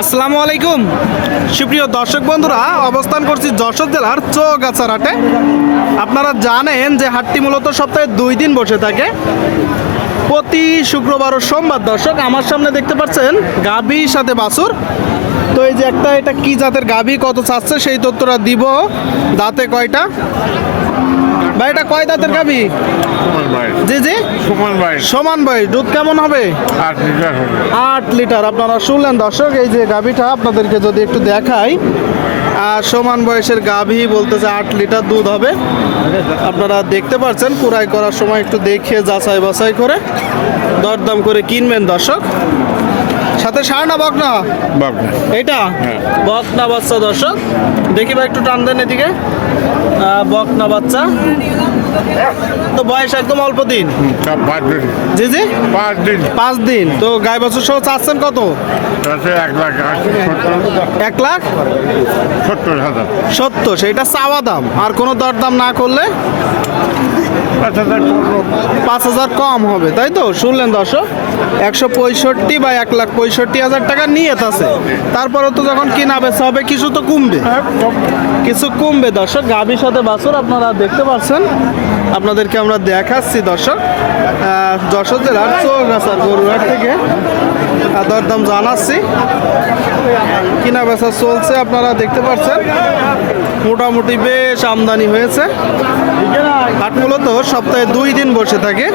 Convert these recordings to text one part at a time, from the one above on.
আসসালামু আলাইকুম। সুপ্রিয় দর্শক বন্ধুরা, অবস্থান করছি যশোর জেলার চৌগাছার হাটে আপনারা জানেন যে হাটটি মূলত সপ্তাহে দুই দিন বসে থাকে। প্রতি শুক্রবার ও সোমবার দর্শক, আমার সামনে দেখতে পাচ্ছেন গাভী সাথে বাছুর। তো এই যে একটা, এটা কি জাতের গাভী, কত চাচ্ছে, সেই তথ্যটা দিব। দাঁতে কয়টা? ভাই এটা কয় দাঁতের গাভী? ভাই। জি জি? সুমন ভাই। সমান ভাই দুধ কেমন হবে? আট লিটার আট লিটার। আপনারা শুনলেন দর্শক এই যে গাভীটা আপনাদেরকে যদি একটু দেখাই আর সমান বয়সের গাভী বলতেছে আট লিটার দুধ হবে। আপনারা দেখতে পাচ্ছেন কুড়াই করার সময় একটু দেখে যাচাই বাছাই করে দরদাম করে কিনবেন দর্শক। সাথে সার না বকনা। বাবু এইটা হ্যাঁ। বকনা বাচ্চা দর্শক। দেখি ভাই একটু টান দেন এদিকে। বকনা বাচ্চা। তো বয়স একদম অল্প দিন। সব পাঁচ দিন। জি জি? পাঁচ দিন। পাঁচ দিন। তো গায়ে বছর সহ চাচ্ছেন কত? এক লাখ সত্তর এক লাখ? সত্তর হাজার। সত্তর সেটা চাওয়া দাম। আর কোনো দরদাম না করলে? পাঁচ হাজার কম হবে, তাই তো? শুনলেন দর্শক? একশো পঁয়ষট্টি বা এক লাখ পঁয়ষট্টি হাজার টাকা নিয়ত আছে। তারপরে তো যখন কিনা বেচা হবে, কিছু তো কমবে। কিছু কমবে দর্শক। গাভীর সাথে বাছুর আপনারা দেখতে পাচ্ছেন। আপনাদেরকে আমরা দেখাচ্ছি দর্শক। যশোর জেলার চৌগাছার গরুহাট থেকে। দরদাম জানাচ্ছি। কিনা বেচা চলছে, আপনারা দেখতে পাচ্ছেন। মোটামুটি বেশ আমদানি হয়েছে। হাট মূলত সপ্তাহে দুই দিন বসে থাকে।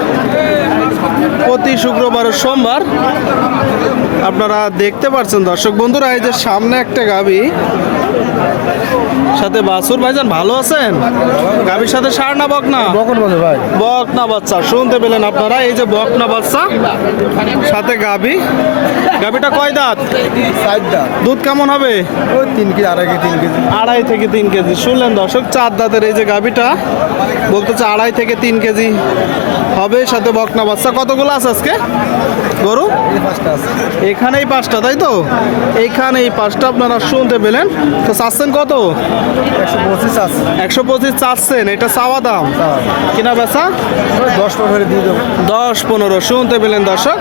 প্রতি শুক্রবার ও সোমবার। আপনারা দেখতে পাচ্ছেন দর্শক বন্ধুরা, এই যে সামনে একটা গাবি। সাথে বাসুর ভাইজান ভালো আছেন? গাবির সাথে সার না বক না ভাই। বকনা বাচ্চা শুনতে পেলেন আপনারা এই যে বকনা বাচ্চা সাথে গাবি গাবিটা কয় দাঁত? চার দাঁত। দুধ কেমন হবে? ওই তিন কেজি আড়াই কেজি তিন কেজি। আড়াই থেকে তিন কেজি। শুনলেন দর্শক চার দাঁতের এই যে গাবিটা বলতেছে আড়াই থেকে তিন কেজি। হবে সাথে বকনা বাচ্চা। কতগুলো আছে আজকে? গরু? এখানেই পাঁচটা তাই তো? এইখানে এই পাঁচটা আপনারা শুনতে পেলেন। তো চাচ্ছেন কত? একশো পঁচিশ আছে। একশো পঁচিশ চাচ্ছেন এটা চাওয়া দাম? কিনা বেচা? দশ পনেরো দিয়ে দেবো। দশ পনেরো শুনতে পেলেন দর্শক।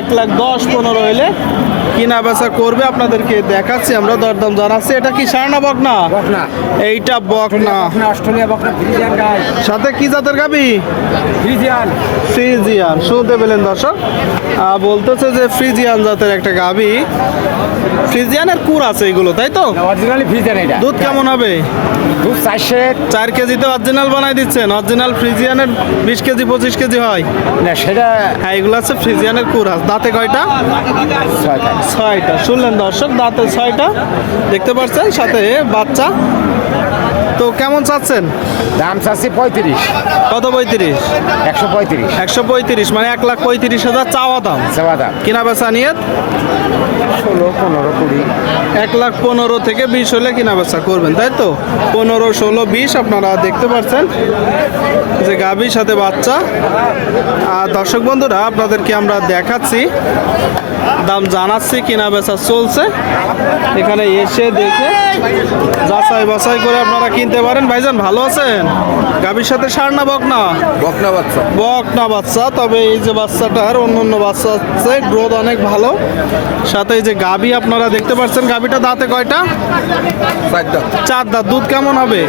এক লাখ দশ পনেরো হইলে কিনা বেচা করবে আপনাদেরকে দেখাচ্ছি আমরা দরদাম জানাচ্ছি। এটা কি সারনা বকনা? এইটা বকনা। সাথে কি জাতের গাবি? ফ্রিজিয়ান। ফ্রিজিয়ান। শুনতে পেলেন দর্শক। বলতেছে যে ফ্রিজিয়ান জাতের একটা গাবি। ফ্রিজিয়ানের কুর আছে এগুলো তাই তো? অরিজিনালি ফ্রিজিয়ান এটা। দুধ কেমন হবে? দুধ চারশে চার কেজিতে অরিজিনাল বানাই দিচ্ছেন অরিজিনাল ফ্রিজিয়ানের বিশ কেজি পঁচিশ কেজি হয়। না সেটা হ্যাঁ এগুলো আছে ফ্রিজিয়ানের কুর আছে দাঁতে কয়টা? ছয়টা। ছয়টা। শুনলেন দর্শক দাঁতে ছয়টা। দেখতে পাচ্ছেন সাথে বাচ্চা। তো কেমন চাচ্ছেন? দাম চাচ্ছি পঁয়ত্রিশ। কত পঁয়ত্রিশ? একশো পঁয়ত্রিশ। একশো পঁয়ত্রিশ মানে এক লাখ পঁয়ত্রিশ হাজার চাওয়া দাম। চাওয়া দাম। কিনা বেচা নিয়ে ষোলো পনেরো কুড়ি। এক লাখ পনেরো থেকে বিশ হলে কিনা বেচা করবেন তাই তো? পনেরো ষোলো বিশ আপনারা দেখতে পাচ্ছেন যে গাভীর সাথে বাচ্চা। আর দর্শক বন্ধুরা আপনাদেরকে আমরা দেখাচ্ছি দাম জানাচ্ছি কিনা বেচা চলছে। এখানে এসে দেখে যাচাই বাছাই করে আপনারা কিনতে পারেন। ভাইজান ভালো আছেন? গাভীর সাথে সার না বক না? বকনা বাচ্চা। বক না বাচ্চা তবে এই যে বাচ্চাটার অন্য অন্য বাচ্চা আছে গ্রোথ অনেক ভালো। সাথে এই যে গাভী আপনারা দেখতে পাচ্ছেন গাভীটা দাঁতে কয়টা? চার দাঁত দুধ কেমন হবে?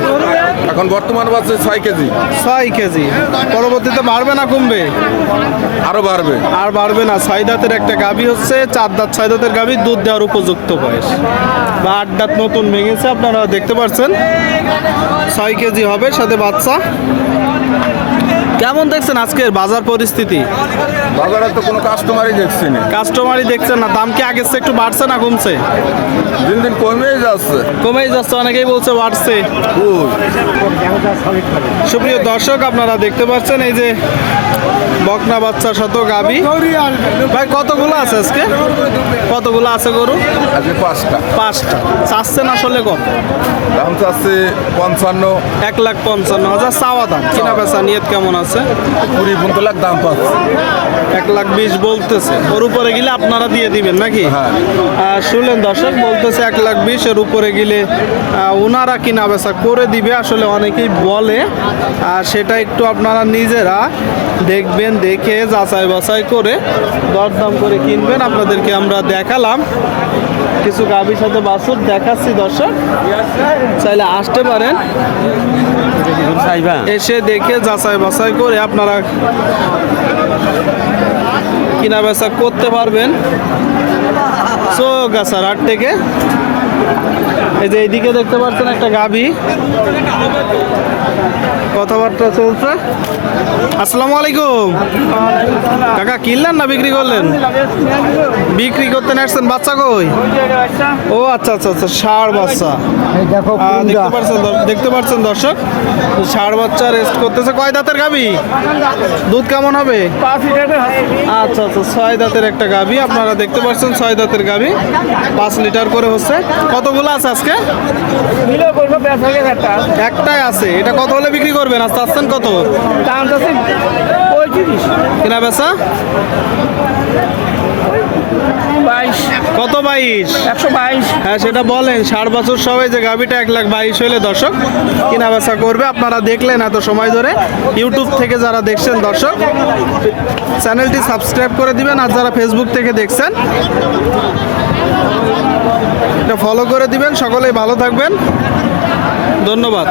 এখন বর্তমান বাচ্চা ছয় কেজি। ছয় কেজি। পরবর্তীতে বাড়বে না কমবে? আরও বাড়বে। আর বাড়বে না। ছয় দাঁতের একটা গাভী হচ্ছে চার দাঁত ছয় দাঁতের গাভী দুধ দেওয়ার উপযুক্ত বয়স। বা আট দাঁত নতুন ভেঙেছে আপনারা দেখতে পাচ্ছেন ছয় কেজি হবে সাথে বাচ্চা। কেমন দেখছেন আজকের বাজার পরিস্থিতি? বাজারে তো কোনো কাস্টমারই দেখছি না। কাস্টমারই দেখছেন না। দাম কি আগের চেয়ে একটু বাড়ছে না কমছে? দিন দিন কমেই যাচ্ছে। কমেই যাচ্ছে অনেকেই বলছে বাড়ছে। সুপ্রিয় দর্শক আপনারা দেখতে পাচ্ছেন এই যে বকনা বাচ্চা শত গাবি। ভাই কতগুলো আছে আজকে? কতগুলো আছে গরু? আজকে পাঁচটা। পাঁচটা। চাচ্ছেন আসলে কত দাম চাচ্ছে পঞ্চান্ন। এক লাখ পঞ্চান্ন হাজার চাওয়া দাম। কিনা বেচা নিয়ত কেমন আছে? কুড়ি পঞ্চাশ লাখ দাম পাচ্ছে। এক লাখ বিশ বলতেছে। ওর উপরে গেলে আপনারা দিয়ে দিবেন নাকি? হ্যাঁ। শুনলেন দর্শক বলতেছে এক লাখ বিশ এর উপরে গেলে ওনারা কিনা বেচা করে দিবে। আসলে অনেকেই বলে আর সেটা একটু আপনারা নিজেরা দেখবেন, দেখে যাচাই বাছাই করে দরদাম করে কিনবেন। আপনাদেরকে আমরা দেখালাম। কিছু গাভীর সাথে বাছুর দেখাচ্ছি দর্শক। চাইলে আসতে পারেন। এসে দেখে যাচাই বাছাই করে আপনারা কিনা বেচা করতে পারবেন। চৌগাছার হাট থেকে। এই যে এইদিকে দেখতে পাচ্ছেন একটা গাভী। চলছে? আসসালামু আলাইকুম। কাকা কিনলেন না বিক্রি করলেন? বিক্রি করতে আসছেন বাচ্চা কই? ও আচ্ছা আচ্ছা আচ্ছা ষাড় বাচ্চা। দেখো দেখতে পাচ্ছেন দেখতে পাচ্ছেন দর্শক? ষাড় বাচ্চা রেস্ট করতেছে। কয় দাঁতের গাবি? দুধ কেমন হবে? আচ্ছা আচ্ছা ছয় দাঁতের একটা গাবি। আপনারা দেখতে পাচ্ছেন ছয় দাঁতের গাবি। পাঁচ লিটার করে হচ্ছে। কতগুলো আছে আজকে? একটাই আছে। এটা কত হলে বিক্রি করবেন? আজকে আসছেন কত? কিনা বেচা? কত বাইশ? একশো বাইশ। হ্যাঁ সেটা বলেন ষাট বছর সবাই যে গাভিটা এক লাখ বাইশ হলে দর্শক কিনা বেচা করবে। আপনারা দেখলেন এত সময় ধরে ইউটিউব থেকে যারা দেখছেন দর্শক চ্যানেলটি সাবস্ক্রাইব করে দিবেন আর যারা ফেসবুক থেকে দেখছেন এটা ফলো করে দিবেন। সকলেই ভালো থাকবেন। ধন্যবাদ।